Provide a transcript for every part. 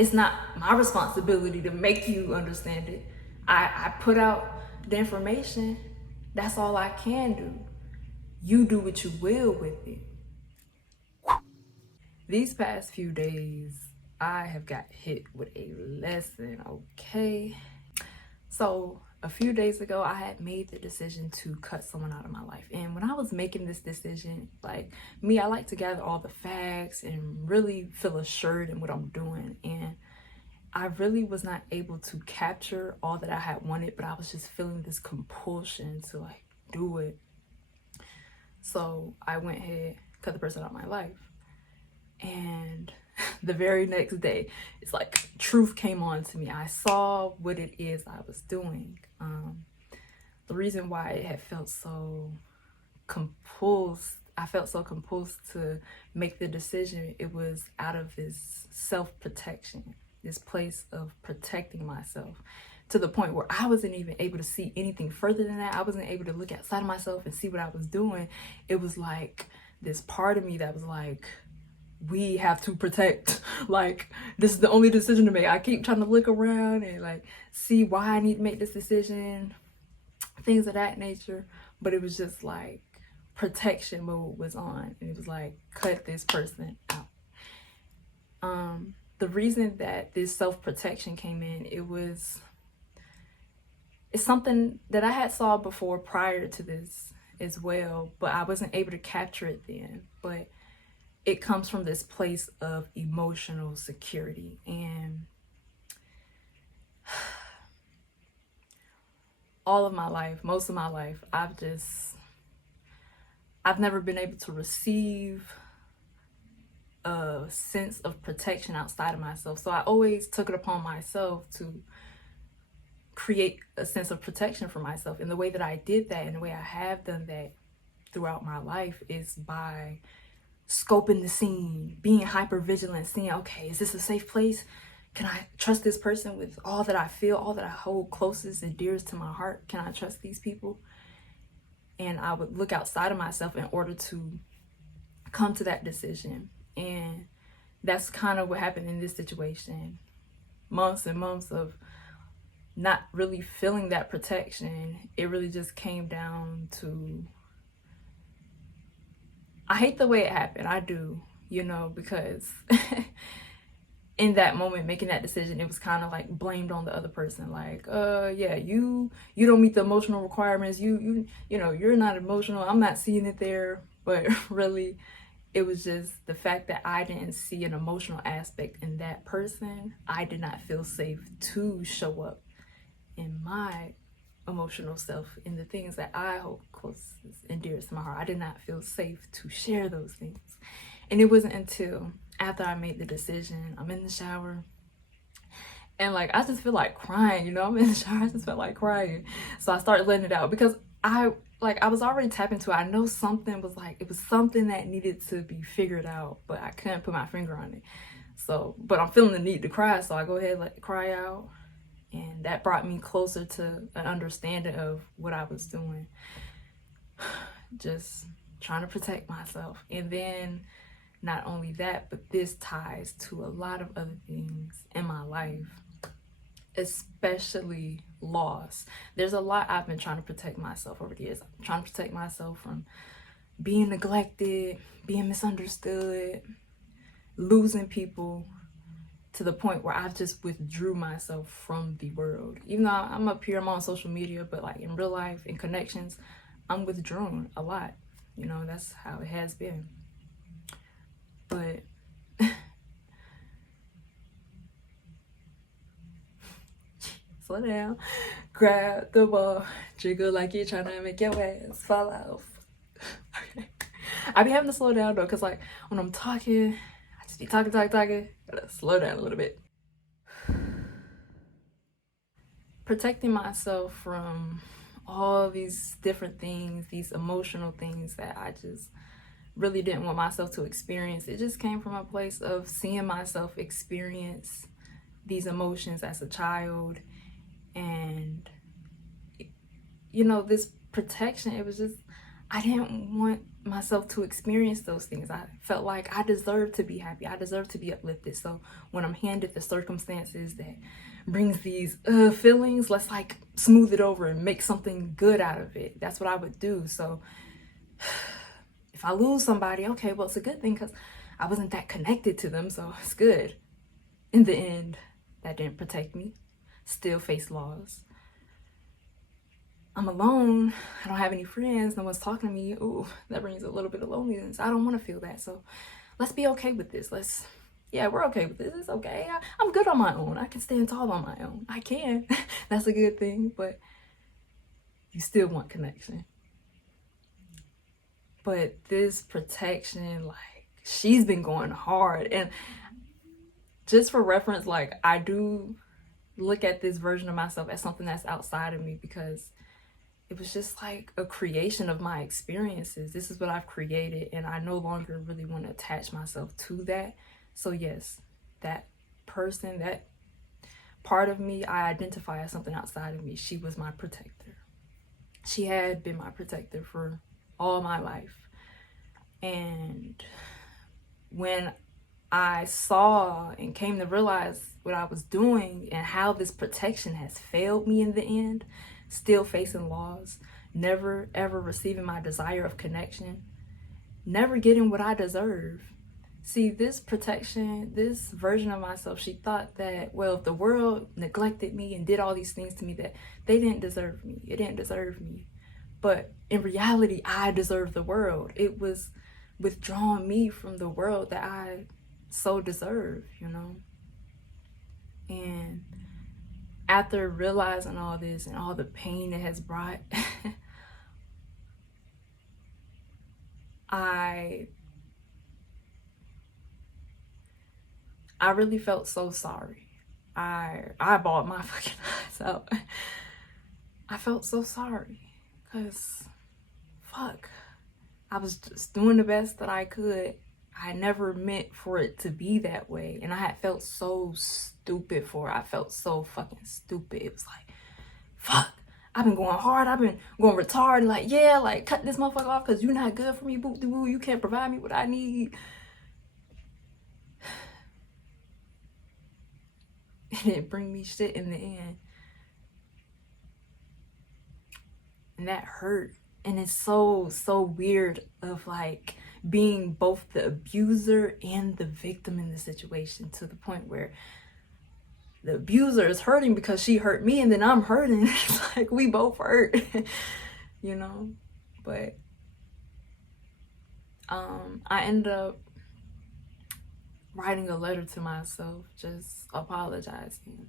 it's not my responsibility to make you understand it. I put out the information. That's all I can do. You do what you will with it. These past few days, I have got hit with a lesson, okay? So, a few days ago, I had made the decision to cut someone out of my life. And when I was making this decision, like me, I like to gather all the facts and really feel assured in what I'm doing. And I really was not able to capture all that I had wanted, but I was just feeling this compulsion to like do it. So I went ahead, cut the person out of my life. And the very next day, it's like truth came on to me. I saw what it is I was doing. The reason why it had felt so I felt so compulsed to make the decision, it was out of this self-protection, this place of protecting myself, to the point where I wasn't even able to see anything further than that. I wasn't able to look outside of myself and see what I was doing. It was like this part of me that was like, we have to protect, like this is the only decision to make. I keep trying to look around and like see why I need to make this decision, things of that nature. But it was just like protection mode was on, and it was like, cut this person out. The reason that this self-protection came in, it's something that I had saw before prior to this as well, but I wasn't able to capture it then. But it comes from this place of emotional security. And all of my life, most of my life, I've never been able to receive a sense of protection outside of myself. So I always took it upon myself to create a sense of protection for myself. And the way that I did that, and the way I have done that throughout my life, is by scoping the scene, being hyper vigilant, seeing, okay, is this a safe place? Can I trust this person with all that I feel, all that I hold closest and dearest to my heart? Can I trust these people? And I would look outside of myself in order to come to that decision. And that's kind of what happened in this situation. Months and months of not really feeling that protection. It really just came down to, I hate the way it happened. I do, because in that moment, making that decision, it was kind of like blamed on the other person. Like, yeah, you don't meet the emotional requirements. You're not emotional. I'm not seeing it there. But really, it was just the fact that I didn't see an emotional aspect in that person. I did not feel safe to show up in my emotional self, in the things that I hold closest and dearest to my heart. I did not feel safe to share those things. And it wasn't until after I made the decision, I'm in the shower, and like I just feel like crying, I'm in the shower, I just felt like crying. So I started letting it out, because I was already tapped into it. I know something was like, it was something that needed to be figured out, but I couldn't put my finger on it. So, but I'm feeling the need to cry, so I go ahead and let it cry out. And that brought me closer to an understanding of what I was doing. Just trying to protect myself. And then not only that, but this ties to a lot of other things in my life, especially loss. There's a lot I've been trying to protect myself over the years. I'm trying to protect myself from being neglected, being misunderstood, losing people, to the point where I've just withdrew myself from the world. Even though I'm up here, I'm on social media, but like in real life, in connections, I'm withdrawn a lot. That's how it has been. But slow down, grab the ball, jiggle like you're trying to make your ass fall off. I be having to slow down though, because like when I'm talking, I just be talking. Gotta slow down a little bit. Protecting myself from all these different things, these emotional things that I just really didn't want myself to experience. It just came from a place of seeing myself experience these emotions as a child. And, this protection, it was just, I didn't want myself to experience those things. I felt like I deserved to be happy. I deserved to be uplifted. So when I'm handed the circumstances that brings these feelings, let's like smooth it over and make something good out of it. That's what I would do. So if I lose somebody, okay, well, it's a good thing because I wasn't that connected to them, so it's good. In the end, that didn't protect me. Still face loss. I'm alone. I don't have any friends. No one's talking to me. Ooh, that brings a little bit of loneliness. I don't want to feel that. So let's be okay with this. We're okay with this. It's okay. I'm good on my own. I can stand tall on my own. I can. That's a good thing. But you still want connection. But this protection, like, she's been going hard. And just for reference, like, I do look at this version of myself as something that's outside of me because it was just like a creation of my experiences. This is what I've created, and I no longer really want to attach myself to that. So yes, that person, that part of me, I identify as something outside of me. She was my protector. She had been my protector for all my life. And when I saw and came to realize what I was doing and how this protection has failed me in the end, still facing loss, never ever receiving my desire of connection, never getting what I deserve. See, this protection, this version of myself, she thought that, well, if the world neglected me and did all these things to me, that they didn't deserve me. It didn't deserve me. But in reality, I deserved the world. It was withdrawing me from the world that I so deserve, you know? And after realizing all this and all the pain it has brought, I really felt so sorry. I bawled my fucking eyes out. I felt so sorry because fuck, I was just doing the best that I could. I never meant for it to be that way. And I had felt so stupid for it. I felt so fucking stupid. It was like, fuck, I've been going hard. I've been going retarded. Like, yeah, like, cut this motherfucker off because you're not good for me. Boo, boo, you can't provide me what I need. It didn't bring me shit in the end. And that hurt. And it's so weird of like being both the abuser and the victim in the situation, to the point where the abuser is hurting because she hurt me and then I'm hurting. It's like we both hurt, you know? But I ended up writing a letter to myself, just apologizing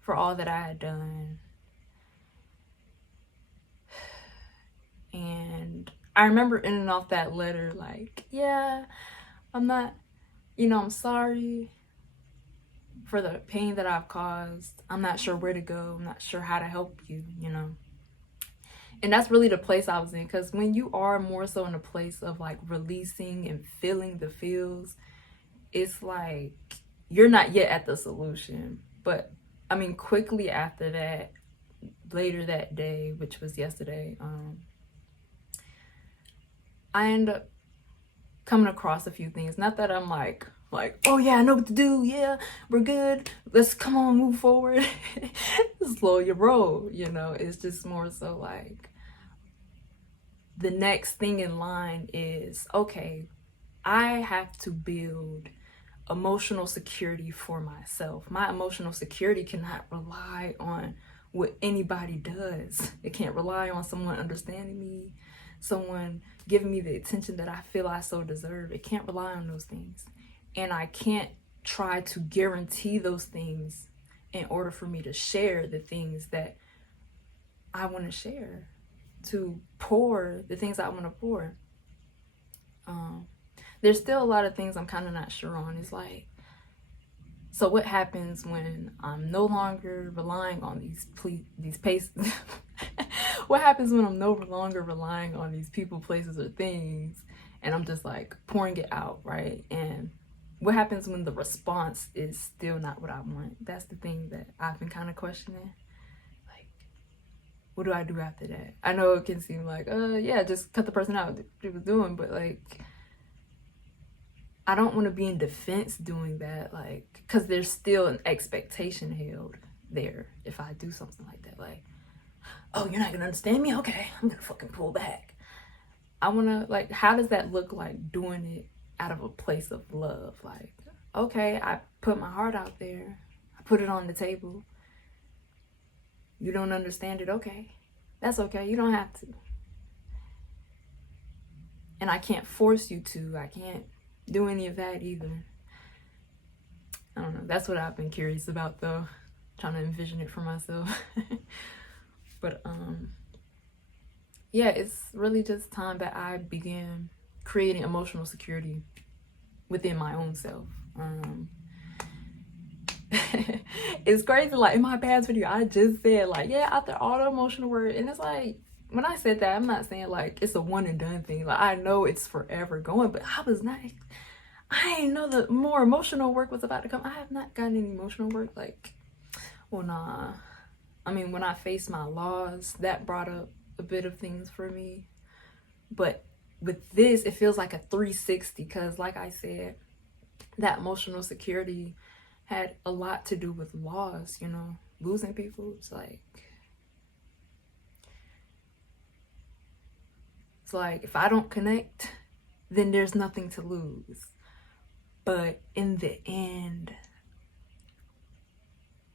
for all that I had done. And I remember ending off that letter like, yeah, I'm not, I'm sorry for the pain that I've caused. I'm not sure where to go. I'm not sure how to help you, And that's really the place I was in, because when you are more so in a place of like releasing and feeling the feels, it's like you're not yet at the solution. But I mean, quickly after that, later that day, which was yesterday, I end up coming across a few things. Not that I'm like, oh yeah, I know what to do. Yeah, we're good. Let's come on, move forward. Slow your roll, It's just more so like the next thing in line is, okay, I have to build emotional security for myself. My emotional security cannot rely on what anybody does. It can't rely on someone understanding me, someone giving me the attention that I feel I so deserve. It can't rely on those things. And I can't try to guarantee those things in order for me to share the things that I want to share, to pour the things I want to pour. There's still a lot of things I'm kind of not sure on. It's like, so what happens when I'm no longer relying on these places? What happens when I'm no longer relying on these people, places, or things, and I'm just like pouring it out, right? And what happens when the response is still not what I want? That's the thing that I've been kind of questioning. Like, what do I do after that? I know it can seem like, yeah, just cut the person out that you was doing, but like, I don't want to be in defense doing that, like, because there's still an expectation held there if I do something like that. Like, oh, you're not gonna understand me? Okay, I'm gonna fucking pull back. I wanna, like, how does that look like doing it out of a place of love? Like, okay, I put my heart out there, I put it on the table. You don't understand it? Okay, that's okay, you don't have to. And I can't force you to. I can't do any of that either. I don't know. That's what I've been curious about, though. Trying to envision it for myself. But yeah, it's really just time that I began creating emotional security within my own self. It's crazy, like in my past video I just said, like, yeah, after all the emotional work, and it's like, when I said that, I'm not saying like it's a one and done thing. Like, I know it's forever going, but I didn't know that more emotional work was about to come. I have not gotten any emotional work. Like, well, nah. I mean, when I faced my loss, that brought up a bit of things for me. But with this, it feels like a 360, because like I said, that emotional security had a lot to do with loss, you know, losing people. It's like if I don't connect, then there's nothing to lose. But in the end,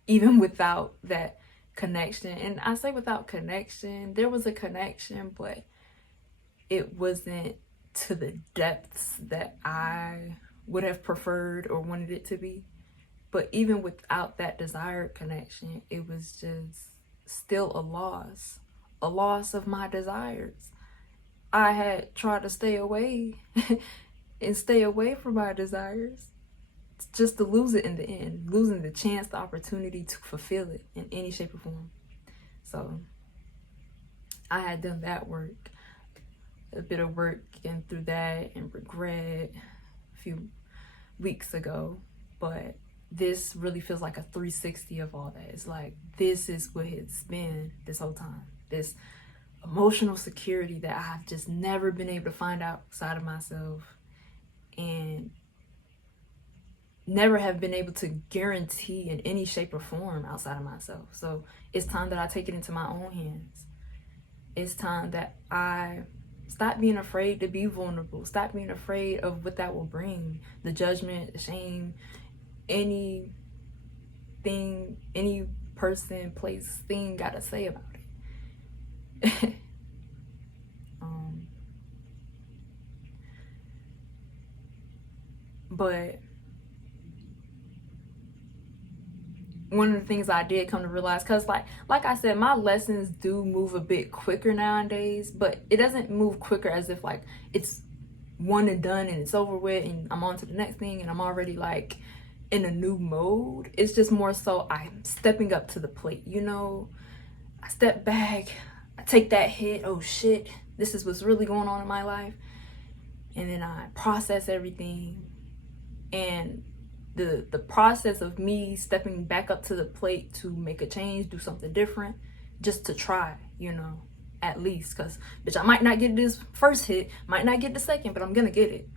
even without that connection, and I say without connection, there was a connection, but it wasn't to the depths that I would have preferred or wanted it to be. But even without that desired connection, it was just still a loss of my desires. I had tried to stay away and stay away from my desires just to lose it in the end, losing the chance, the opportunity to fulfill it in any shape or form. So I had done that work, a bit of work getting through that and regret a few weeks ago, but this really feels like a 360 of all that. It's like, this is what it's been this whole time. This emotional security that I've just never been able to find outside of myself, and never have been able to guarantee in any shape or form outside of myself. So it's time that I take it into my own hands. It's time that I stop being afraid to be vulnerable. Stop being afraid of what that will bring. The judgment, the shame, anything, any person, place, thing gotta say about it. But one of the things I did come to realize, because like I said, my lessons do move a bit quicker nowadays, but it doesn't move quicker as if like it's one and done and it's over with and I'm on to the next thing and I'm already like in a new mode. It's just more so I'm stepping up to the plate, you know. I step back, I take that hit, oh shit, this is what's really going on in my life, and then I process everything. And the process of me stepping back up to the plate to make a change, do something different, just to try, you know, at least, because bitch, I might not get this first hit, might not get the second, but I'm gonna get it.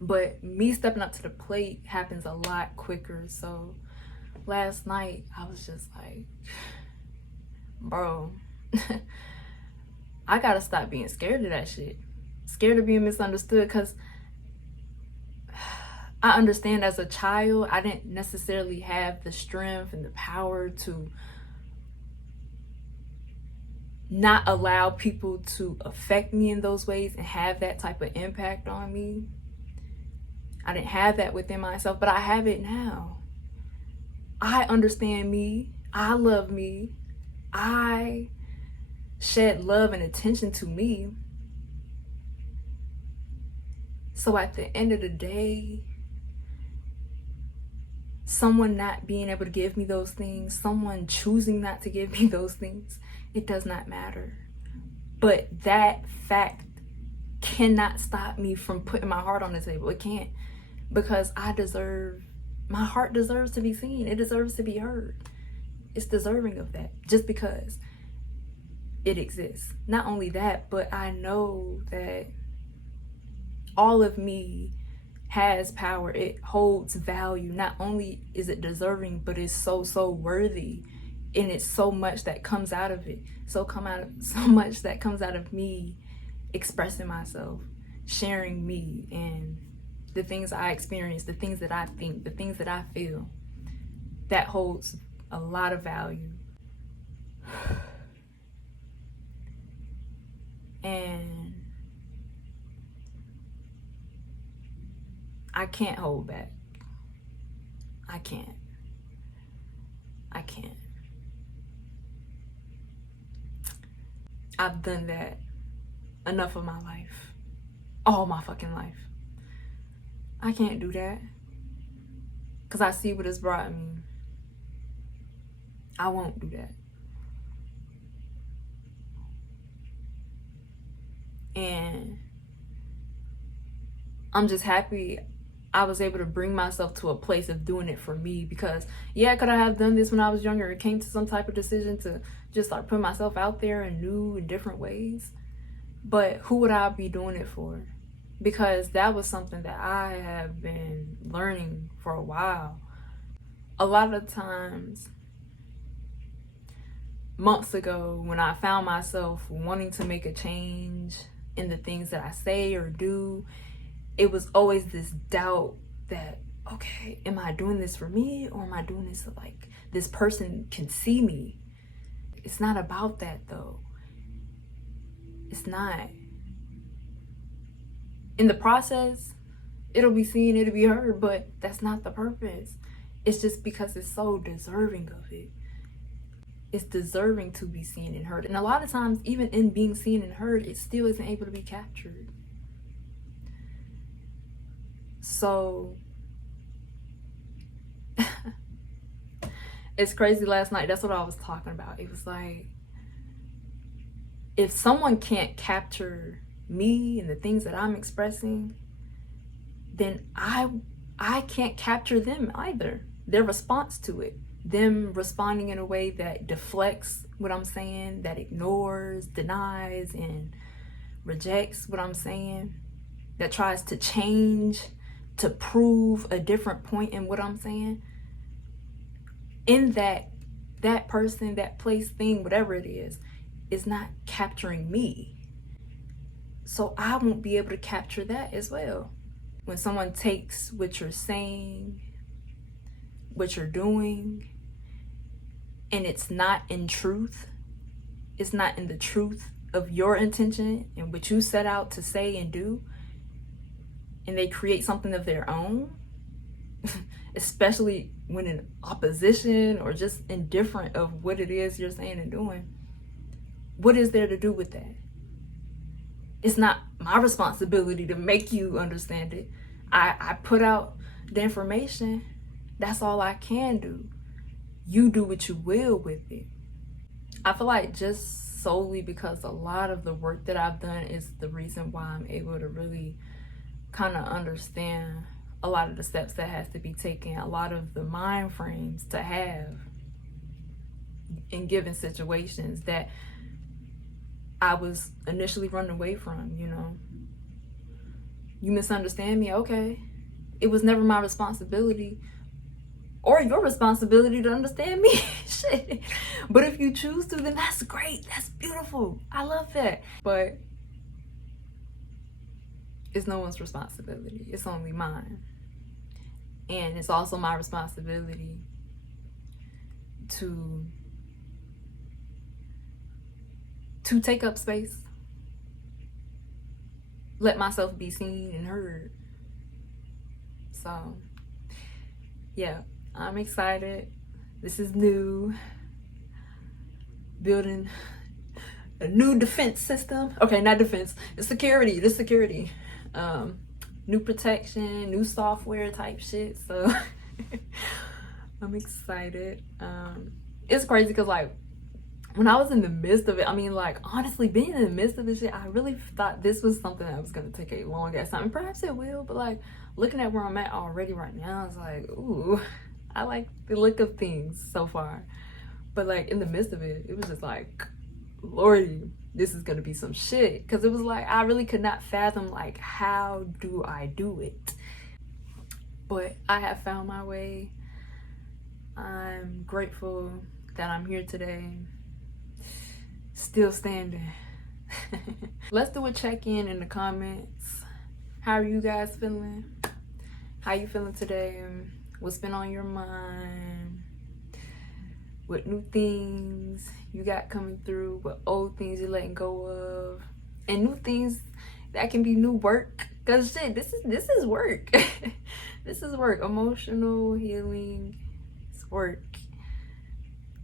But me stepping up to the plate happens a lot quicker. So last night I was just like, bro, I gotta stop being scared of that shit, scared of being misunderstood, because I understand as a child, I didn't necessarily have the strength and the power to not allow people to affect me in those ways and have that type of impact on me. I didn't have that within myself, but I have it now. I understand me. I love me. I shed love and attention to me. So at the end of the day, someone not being able to give me those things, someone choosing not to give me those things, it does not matter. But that fact cannot stop me from putting my heart on the table. It can't, because my heart deserves to be seen. It deserves to be heard. It's deserving of that, just because it exists. Not only that, but I know that all of me has power. It holds value. Not only is it deserving, but it's so worthy. And it's so much that comes out of it. So much that comes out of me expressing myself, sharing me and the things I experience, the things that I think, the things that I feel. That holds a lot of value. And I can't hold back. I can't. I've done that enough of my life. All my fucking life. I can't do that. Because I see what it's brought me. I won't do that. And I'm just happy I was able to bring myself to a place of doing it for me, because yeah, could I have done this when I was younger? It came to some type of decision to just start putting myself out there in new and different ways. But who would I be doing it for? Because that was something that I have been learning for a while. A lot of times, months ago, when I found myself wanting to make a change in the things that I say or do, it was always this doubt that, okay, am I doing this for me, or am I doing this so like this person can see me? It's not about that though. It's not. In the process, it'll be seen, it'll be heard, but that's not the purpose. It's just because it's so deserving of it. It's deserving to be seen and heard. And a lot of times, even in being seen and heard, it still isn't able to be captured. So it's crazy. Last night, that's what I was talking about. It was like, if someone can't capture me and the things that I'm expressing, then I can't capture them either. Their response to it, them responding in a way that deflects what I'm saying, that ignores, denies, and rejects what I'm saying, that tries to change, to prove a different point in what I'm saying. In that person, that place, thing, whatever it is not capturing me. So I won't be able to capture that as well. When someone takes what you're saying, what you're doing, and it's not in truth, it's not in the truth of your intention and what you set out to say and do, and they create something of their own, especially when in opposition or just indifferent of what it is you're saying and doing, what is there to do with that? It's not my responsibility to make you understand it. I put out the information. That's all I can do. You do what you will with it. I feel like just solely because a lot of the work that I've done is the reason why I'm able to really kind of understand a lot of the steps that has to be taken, a lot of the mind frames to have in given situations that I was initially running away from, you know. You misunderstand me, okay. It was never my responsibility or your responsibility to understand me. Shit. But if you choose to, then that's great. That's beautiful. I love that. But it's no one's responsibility. It's only mine. And it's also my responsibility to take up space. Let myself be seen and heard. So, yeah, I'm excited. This is new. Building a new defense system. Okay, not defense. It's security. This security. New protection, new software type shit. So I'm excited. It's crazy because like when I was in the midst of it, I mean, like, honestly, being in the midst of this shit, I really thought this was something that was going to take a long ass time. And perhaps it will, but, like, looking at where I'm at already right now, it's like, ooh, I like the look of things so far. But, like, in the midst of it, it was just like, Lordy, this is gonna be some shit. Because it was like, I really could not fathom, like, how do I do it? But I have found my way. I'm grateful that I'm here today, still standing. Let's do a check-in in the comments. How are you guys feeling? How you feeling today? What's been on your mind? What new things you got coming through? What old things you're letting go of? And new things that can be new work. Cause shit, this is work. This is work. Emotional healing. It's work.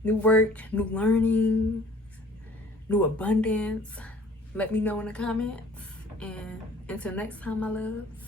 New work, new learning, new abundance. Let me know in the comments. And until next time, my loves.